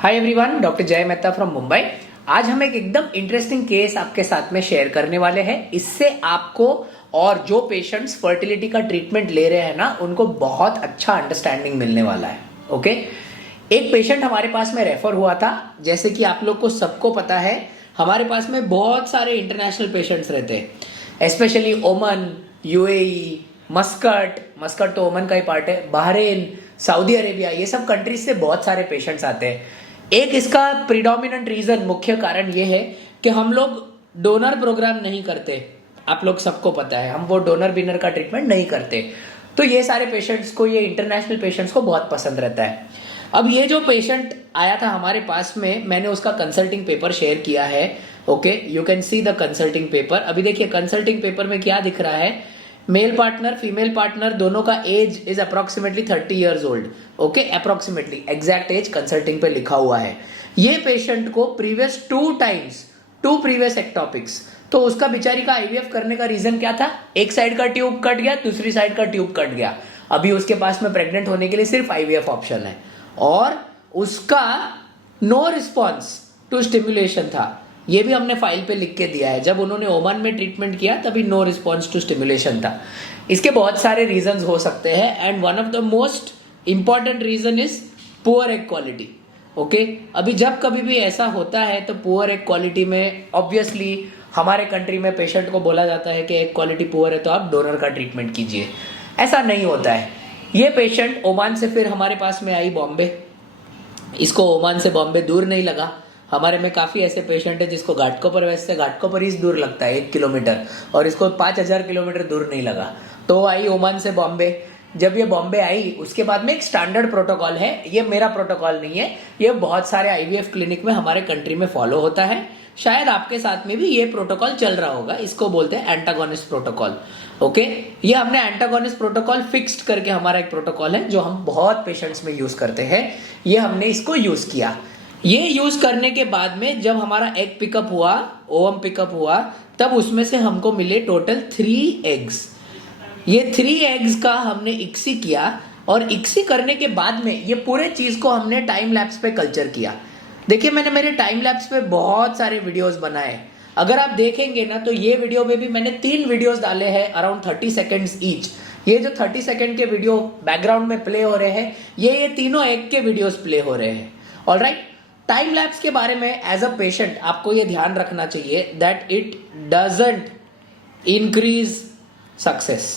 Hi everyone, doctor जय Mehta from Mumbai. आज हम एक एकदम इंटरेस्टिंग केस आपके साथ में शेयर करने वाले हैं। इससे आपको और जो पेशेंट्स फर्टिलिटी का ट्रीटमेंट ले रहे हैं ना, उनको बहुत अच्छा अंडरस्टैंडिंग मिलने वाला है। ओके, एक पेशेंट हमारे पास में रेफर हुआ था। जैसे कि आप लोग को सबको पता है, हमारे पास में बहुत सारे इंटरनेशनल पेशेंट्स रहते हैं, स्पेशली ओमन, यूएई, मस्कट तो ओमन का ही पार्ट है, बहरीन, सऊदी अरेबिया, ये सब कंट्रीज से बहुत सारे पेशेंट्स आते हैं। एक इसका प्रीडोमिनेंट रीजन, मुख्य कारण ये है कि हम लोग डोनर प्रोग्राम नहीं करते। आप लोग सबको पता है, हम वो डोनर बिनर का ट्रीटमेंट नहीं करते। तो ये सारे पेशेंट्स को, ये इंटरनेशनल पेशेंट्स को बहुत पसंद रहता है। अब ये जो पेशेंट आया था हमारे पास में, मैंने उसका कंसल्टिंग पेपर शेयर किया है। Okay, you can see the consulting paper. अभी देखिए कंसल्टिंग पेपर में क्या दिख रहा है, मेल पार्टनर, फीमेल पार्टनर, दोनों का age is approximately 30 years old. Okay, approximately, exact age consulting पे लिखा हुआ है। ये पेशेंट को प्रीवियस 2 प्रीवियस एक्टॉपिक्स, तो उसका बेचारी का आईवीएफ करने का रीजन क्या था? एक साइड का ट्यूब कट गया, दूसरी साइड का ट्यूब कट गया। अभी उसके पास में प्रेग्नेंट होने के लिए सिर्फ आईवीएफ ऑप्शन है, और उसका नो रिस्पॉन्स टू स्टिमुलेशन था। ये भी हमने फाइल पे लिख के दिया है। जब उन्होंने ओमान में ट्रीटमेंट किया तभी नो रिस्पॉन्स टू स्टिमुलेशन था। इसके बहुत सारे रीजंस हो सकते हैं, and one of the most important reason is poor egg quality. Okay, अभी जब कभी भी ऐसा होता है तो पुअर एग क्वालिटी में ऑब्वियसली हमारे कंट्री में पेशेंट को बोला जाता है कि एग क्वालिटी पुअर है तो आप डोनर का ट्रीटमेंट कीजिए। ऐसा नहीं होता है। ये पेशेंट ओमान से फिर हमारे पास में आई बॉम्बे। इसको ओमान से बॉम्बे दूर नहीं लगा। हमारे में काफ़ी ऐसे पेशेंट है जिसको घाटकोपर, वैसे घाटकोपर ही दूर लगता है 1 किलोमीटर, और इसको 5000 किलोमीटर दूर नहीं लगा। तो आई ओमान से बॉम्बे। जब ये बॉम्बे आई, उसके बाद में एक स्टैंडर्ड प्रोटोकॉल है। ये मेरा प्रोटोकॉल नहीं है, ये बहुत सारे आईवीएफ क्लिनिक में हमारे कंट्री में फॉलो होता है। शायद आपके साथ में भी ये प्रोटोकॉल चल रहा होगा। इसको बोलते हैं एंटागोनिस्ट प्रोटोकॉल। ओके, ये हमने एंटागोनिस्ट प्रोटोकॉल फिक्स्ड करके, हमारा एक प्रोटोकॉल है जो हम बहुत पेशेंट्स में यूज करते हैं। ये हमने इसको यूज किया। ये यूज करने के बाद में जब हमारा एग पिकअप हुआ, ओवम पिकअप हुआ, तब उसमें से हमको मिले टोटल 3 एग्स। ये 3 एग्स का हमने इक्सी किया, और इक्सी करने के बाद में ये पूरे चीज को हमने टाइम लैप्स पे कल्चर किया। देखिए, मैंने मेरे टाइम लैप्स पे बहुत सारे वीडियोस बनाए। अगर आप देखेंगे ना, तो ये वीडियो में भी मैंने 3 वीडियोस डाले हैं, अराउंड 30 सेकेंड्स ईच। ये जो 30 सेकेंड के वीडियो बैकग्राउंड में प्ले हो रहे हैं, ये तीनों एग के वीडियोस प्ले हो रहे हैं। ऑलराइट, टाइम लैप्स के बारे में एज अ पेशेंट आपको ये ध्यान रखना चाहिए that it doesn't increase success.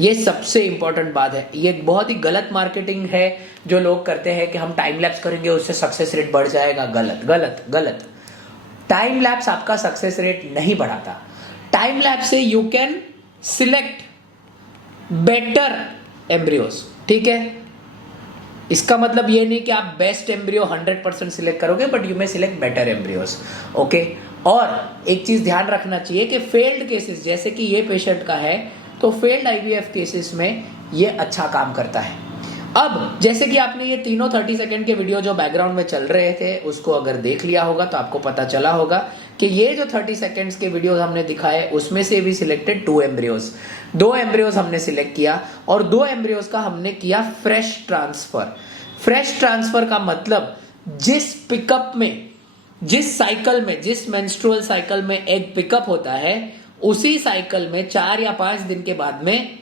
ये सबसे इंपॉर्टेंट बात है। ये बहुत ही गलत मार्केटिंग है जो लोग करते हैं कि हम टाइम लैप्स करेंगे उससे सक्सेस रेट बढ़ जाएगा। गलत गलत गलत। टाइम लैप्स आपका सक्सेस रेट नहीं बढ़ाता। टाइम लैप्स से you can select better embryos. ठीक है, इसका मतलब ये नहीं कि आप बेस्ट एम्ब्रियो 100% सिलेक्ट करोगे, but you may select better embryos. Okay, और एक चीज ध्यान रखना चाहिए कि फेल्ड केसेस, जैसे कि ये पेशेंट का है, तो फेल्ड आईवीएफ केसेस में ये अच्छा काम करता है। अब जैसे कि आपने ये तीनों 30 सेकंड के वीडियो जो बैकग्राउंड में चल रहे थे, उसको अगर देख लिया होगा तो आपको पता चला होगा कि ये जो 30 सेकंड्स के वीडियो हमने दिखाए, उसमें से भी सिलेक्टेड 2 एम्ब्रियोज। 2 एम्ब्रियोज हमने सिलेक्ट किया, और 2 एम्ब्रियोज का हमने किया फ्रेश ट्रांसफर। फ्रेश ट्रांसफर का मतलब जिस पिकअप में, जिस साइकिल में, जिस मेंस्ट्रुअल साइकिल में एग पिकअप होता है, उसी साइकिल में 4 या 5 दिन के बाद में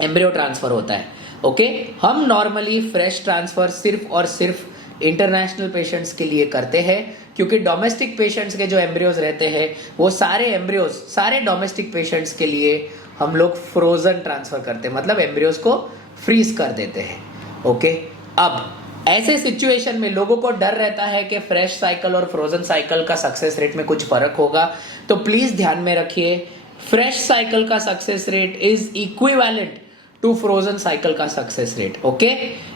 एम्ब्रियो ट्रांसफर होता है। ओके, हम नॉर्मली फ्रेश ट्रांसफर सिर्फ और सिर्फ इंटरनेशनल पेशेंट्स के लिए करते हैं, क्योंकि डोमेस्टिक पेशेंट्स के जो एम्ब्रियोज रहते हैं, वो सारे एम्ब्रियोज, सारे डोमेस्टिक पेशेंट्स के लिए हम लोग फ्रोजन ट्रांसफर करते हैं, मतलब एम्ब्रियोज को फ्रीज कर देते हैं। ओके, अब ऐसे सिचुएशन में लोगों को डर रहता है कि फ्रेश साइकिल और फ्रोजन साइकिल का सक्सेस रेट में कुछ फर्क होगा। तो प्लीज ध्यान में रखिए, फ्रेश साइकिल का success rate is equivalent to frozen cycle का सक्सेस रेट। ओके,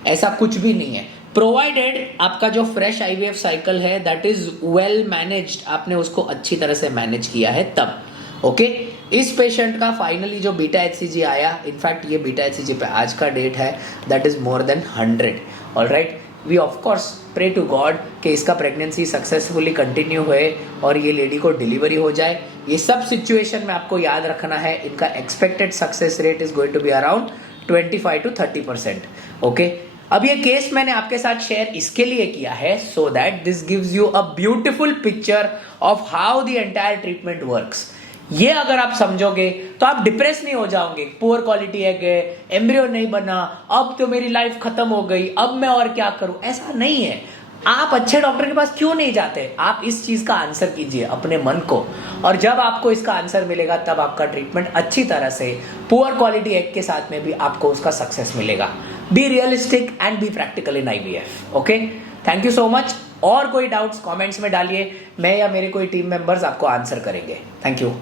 ऐसा कुछ भी नहीं है, प्रोवाइडेड आपका जो फ्रेश आईवीएफ साइकिल है दैट इज वेल मैनेज्ड, आपने उसको अच्छी तरह से मैनेज किया है तब। ओके, इस पेशेंट का फाइनली जो बीटा एचसीजी आया, इनफैक्ट ये बीटा एचसीजी पे आज का डेट है, that is more than 100। Alright, we of course pray to God कि इसका प्रेगनेंसी सक्सेसफुली कंटिन्यू हुए और ये लेडी को डिलीवरी हो जाए। ये सब सिचुएशन में आपको याद रखना है, इनका expected success rate is going to be around 25 to 30%। Okay, अब ये केस मैंने आपके साथ शेयर इसके लिए किया है so that this gives you a beautiful picture of how the entire treatment works. ये अगर आप समझोगे तो आप डिप्रेस नहीं हो जाओगे, पुअर क्वालिटी एग है, एम्ब्रियो नहीं बना, अब तो मेरी लाइफ खत्म हो गई, अब मैं और क्या करूं, ऐसा नहीं है। आप अच्छे डॉक्टर के पास क्यों नहीं जाते? आप इस चीज का आंसर कीजिए अपने मन को, और जब आपको इसका आंसर मिलेगा तब आपका ट्रीटमेंट अच्छी तरह से पुअर क्वालिटी एग के साथ में भी आपको उसका सक्सेस मिलेगा। Be realistic and be practical in IVF। Okay, thank you so much. और कोई डाउट्स कमेंट्स में डालिए, मैं या मेरे कोई टीम मेंबर्स आपको आंसर करेंगे। Thank you.